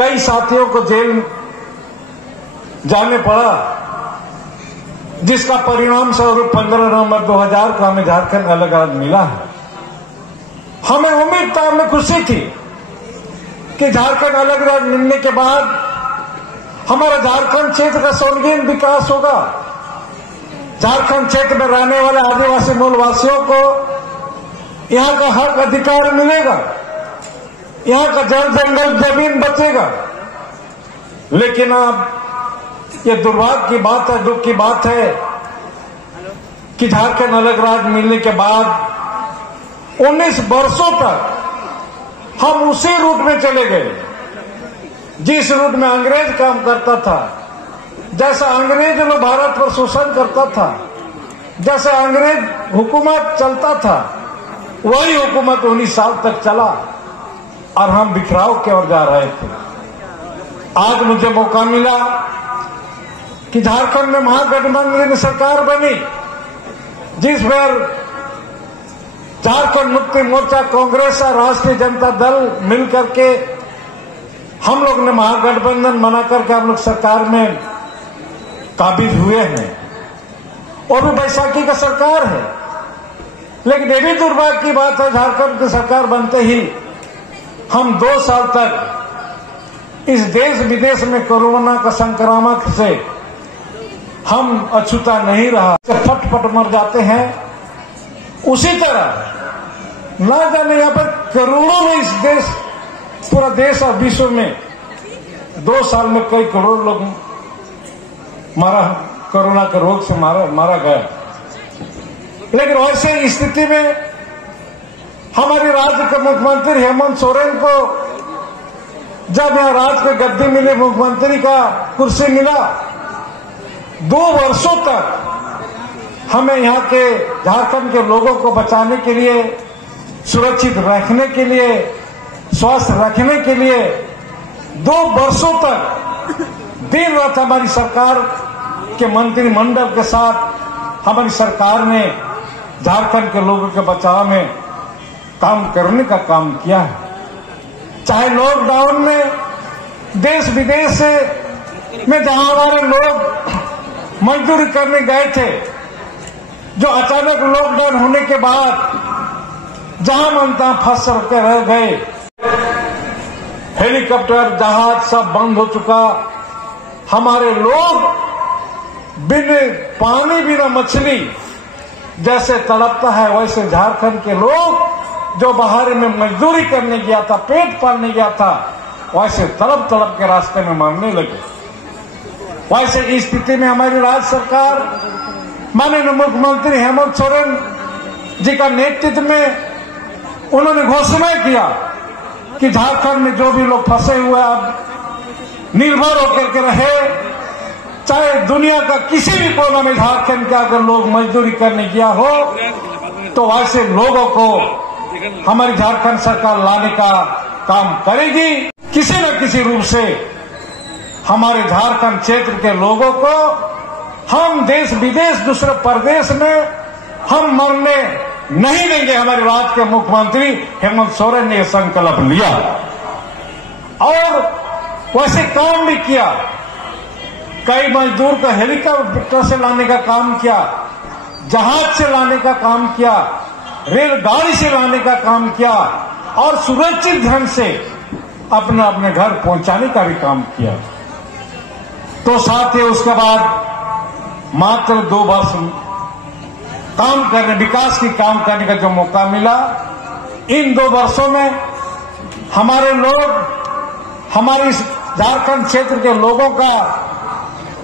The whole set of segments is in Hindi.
कई साथियों को जेल जाने पड़ा, जिसका परिणाम स्वरूप 15 नवंबर 2000 को हमें झारखंड अलग अलग मिला है। हमें उम्मीद था, हमें खुशी थी कि झारखंड अलग अलग मिलने के बाद हमारा झारखंड क्षेत्र का सर्वांगीण विकास होगा। झारखंड क्षेत्र में रहने वाले आदिवासी मूलवासियों को यहां का हक अधिकार मिलेगा, यहां का जल जंगल जमीन बचेगा। लेकिन अब ये दुर्भाग्य की बात है, दुख की बात है कि झारखंड अलग राज्य मिलने के बाद 19 वर्षों तक हम उसी रूट में चले गए जिस रूट में अंग्रेज काम करता था। जैसा अंग्रेज लोग भारत पर शोषण करता था, जैसे अंग्रेज हुकूमत चलता था, वही हुकूमत 19 साल तक चला और हम बिखराव की ओर जा रहे थे। आज मुझे मौका मिला कि झारखंड में महागठबंधन सरकार बनी, जिस पर झारखंड मुक्ति मोर्चा, कांग्रेस और राष्ट्रीय जनता दल मिलकर के हम लोग ने महागठबंधन बना करके हम लोग सरकार में काबिज हुए हैं। और भी बैसाखी का सरकार है, लेकिन ये भी दुर्भाग्य की बात है, झारखंड की सरकार बनते ही हम 2 साल तक इस देश विदेश में कोरोना का संक्रामक से हम अछूता नहीं रहा, फटफट मर जाते हैं। उसी तरह ना जाने यहाँ पर करोड़ों में इस देश, पूरा देश और विश्व में 2 साल में कई करोड़ लोग मारा, कोरोना के रोग से मारा गया। लेकिन वैसे स्थिति में हमारे राज्य के मुख्यमंत्री हेमंत सोरेन को जब यहाँ राज्य को गद्दी मिली, मुख्यमंत्री का कुर्सी मिला, 2 वर्षों तक हमें यहाँ के झारखंड के लोगों को बचाने के लिए, सुरक्षित रखने के लिए, स्वस्थ रखने के लिए 2 वर्षों तक दिन रात हमारी सरकार के मंत्रिमंडल के साथ हमारी सरकार ने झारखंड के लोगों के बचाव में काम करने का काम किया है। चाहे लॉकडाउन में देश विदेश से में जहां हमारे लोग मजदूरी करने गए थे, जो अचानक लॉकडाउन होने के बाद जहां मन तहां फंस के रह गए, हेलीकॉप्टर जहाज सब बंद हो चुका। हमारे लोग बिना पानी बिना मछली जैसे तड़पता है, वैसे झारखंड के लोग जो बाहर में मजदूरी करने गया था, पेट पालने गया था, वैसे तड़प तड़प के रास्ते में मरने लगे। वैसे इस स्थिति में हमारी राज्य सरकार, माननीय मुख्यमंत्री हेमंत सोरेन जी का नेतृत्व में उन्होंने घोषणा किया कि झारखंड में जो भी लोग फंसे हुए अब निर्भर होकर के रहे, चाहे दुनिया का किसी भी कोना में झारखंड के अगर लोग मजदूरी करने गया हो, तो वैसे लोगों को हमारी झारखंड सरकार लाने का काम करेगी। किसी न किसी रूप से हमारे झारखंड क्षेत्र के लोगों को हम देश विदेश, दूसरे प्रदेश में हम मरने नहीं देंगे। हमारे राज्य के मुख्यमंत्री हेमंत सोरेन ने यह संकल्प लिया और वैसे काम भी किया। कई मजदूर को हेलीकॉप्टर से लाने का काम किया, जहाज से लाने का काम किया, रेलगाड़ी से लाने का काम किया और सुरक्षित ढंग से अपने अपने घर पहुंचाने का भी काम किया। तो साथ ही उसके बाद मात्र 2 वर्ष काम करने, विकास की काम करने का जो मौका मिला, इन 2 वर्षों में हमारे लोग, हमारी झारखंड क्षेत्र के लोगों का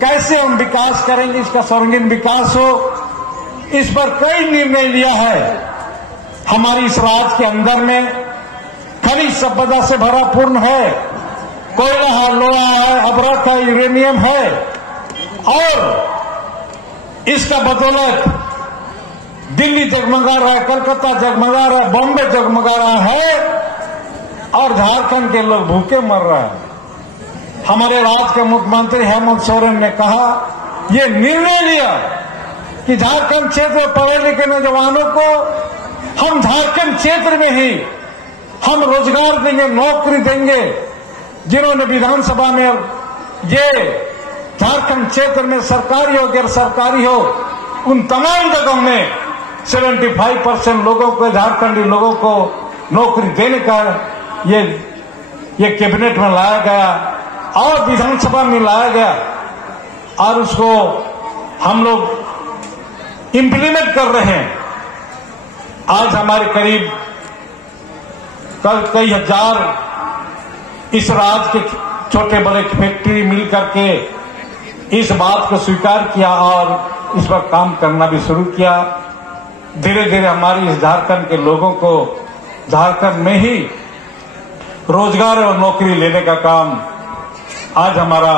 कैसे हम विकास करेंगे, इसका सर्वांगीण विकास हो, इस पर कई निर्णय लिया है। हमारी इस राज्य के अंदर में खनिज संपदा से भरापूर्ण है, कोयला है, लोहा है, अभ्रक है, यूरेनियम है और इसका बदौलत दिल्ली जगमगा रहा है, कलकत्ता जगमगा रहा है, बॉम्बे जगमगा रहा है और झारखंड के लोग भूखे मर रहे हैं। हमारे राज्य के मुख्यमंत्री हेमंत सोरेन ने कहा, ये निर्णय लिया कि झारखंड क्षेत्र में पढ़े लिखे नौजवानों को हम झारखंड क्षेत्र में ही हम रोजगार देंगे, नौकरी देंगे जिन्होंने विधानसभा में ये झारखंड क्षेत्र में सरकारी हो गैर सरकारी हो उन तमाम जगहों में 75% लोगों को, झारखंडी लोगों को नौकरी देने का ये कैबिनेट में लाया गया और विधानसभा में लाया गया और उसको हम लोग इम्प्लीमेंट कर रहे हैं। आज हमारे करीब कई हजार इस राज्य के छोटे बड़े फैक्ट्री मिल करके इस बात को स्वीकार किया और इस पर काम करना भी शुरू किया। धीरे धीरे हमारी इस झारखंड के लोगों को झारखंड में ही रोजगार और नौकरी लेने का काम आज हमारा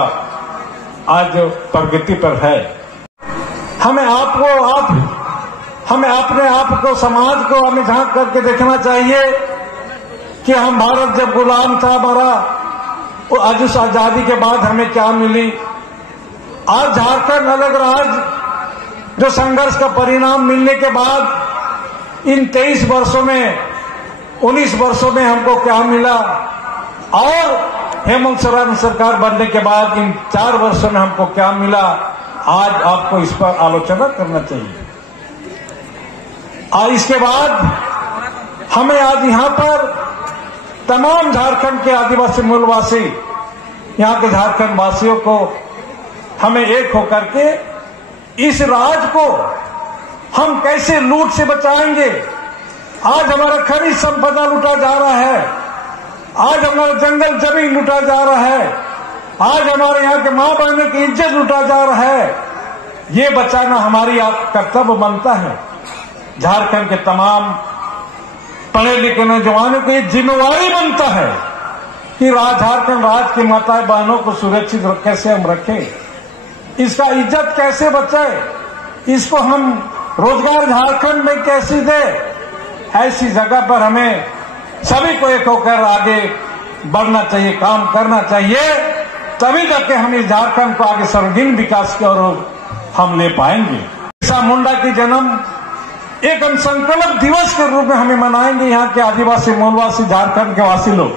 प्रगति पर है। हमें अपने आप को, समाज को हमें झांक करके देखना चाहिए कि हम भारत जब गुलाम था हमारा, आज उस आजादी के बाद हमें क्या मिली। आज झारखंड अलग राज्य जो संघर्ष का परिणाम मिलने के बाद इन 23 वर्षों में 19 वर्षों में हमको क्या मिला और हेमंत सोरेन सरकार बनने के बाद इन 4 वर्षों में हमको क्या मिला, आज आपको इस पर आलोचना करना चाहिए। और इसके बाद हमें आज यहां पर तमाम झारखंड के आदिवासी मूलवासी, यहां के झारखंड वासियों को हमें एक होकर के इस राज्य को हम कैसे लूट से बचाएंगे। आज हमारा खनिज संपदा लूटा जा रहा है, आज हमारा जंगल जमीन लूटा जा रहा है, आज हमारे यहाँ के मां बहनों की इज्जत लूटा जा रहा है। ये बचाना हमारी कर्तव्य बनता है। झारखंड के तमाम पढ़े लिखे नौजवानों को ये जिम्मेवारी बनता है कि झारखंड राज्य की माताएं बहनों को सुरक्षित कैसे हम रखें, इसका इज्जत कैसे बचाए, इसको हम रोजगार झारखंड में कैसे दे। ऐसी जगह पर हमें सभी को एक होकर आगे बढ़ना चाहिए, काम करना चाहिए, तभी जाके हम इस झारखंड को आगे सर्वांगीण विकास की ओर हम ले पाएंगे। बिरसा मुंडा की जन्म एक हम संकल्प दिवस के रूप में हमें मनाएंगे यहाँ के आदिवासी मूलवासी झारखंड के वासी लोग,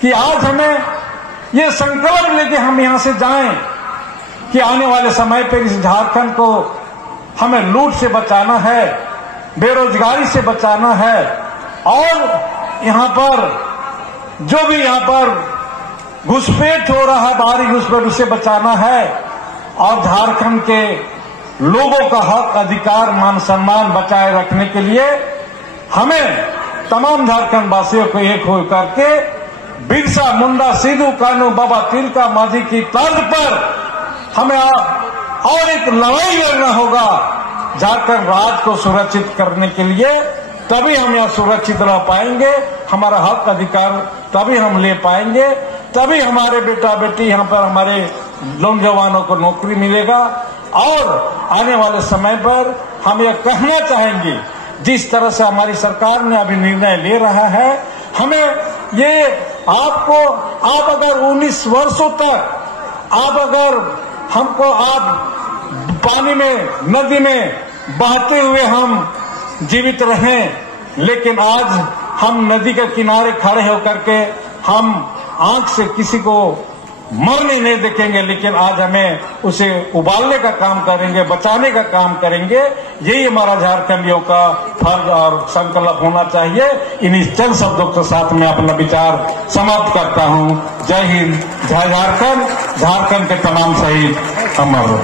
कि आज हमें ये संकल्प लेके हम यहाँ से जाएं कि आने वाले समय पर इस झारखंड को हमें लूट से बचाना है, बेरोजगारी से बचाना है और यहाँ पर जो भी यहाँ पर घुसपैठ हो रहा है, बाहरी घुसपैठ, उसे बचाना है और झारखंड के लोगों का हक, अधिकार, मान सम्मान बचाए रखने के लिए हमें तमाम झारखंड वासियों को एक हो करके बिरसा मुंडा, सिद्धू कान्हू, बाबा तिलका मांझी की तर्ज पर हमें और एक लड़ाई लड़ना होगा झारखंड राज्य को सुरक्षित करने के लिए। तभी हम यहाँ सुरक्षित रह पाएंगे, हमारा हक अधिकार तभी हम ले पाएंगे, तभी हमारे बेटा बेटी यहाँ पर हमारे नौजवानों को नौकरी मिलेगा। और आने वाले समय पर हम यह कहना चाहेंगे, जिस तरह से हमारी सरकार ने अभी निर्णय ले रहा है, हमें ये आप अगर 19 वर्षों तक अगर हमको पानी में, नदी में बहते हुए हम जीवित रहें, लेकिन आज हम नदी के किनारे खड़े होकर के हम आंख से किसी को मरने नहीं देखेंगे, लेकिन आज हमें उसे उबालने का काम करेंगे, बचाने का काम करेंगे। यही हमारा झारखंडियों का फर्ज और संकल्प होना चाहिए। इन चंद शब्दों के साथ मैं अपना विचार समाप्त करता हूं। जय हिंद, जय झारखंड, झारखंड के तमाम शहीद अमर हो।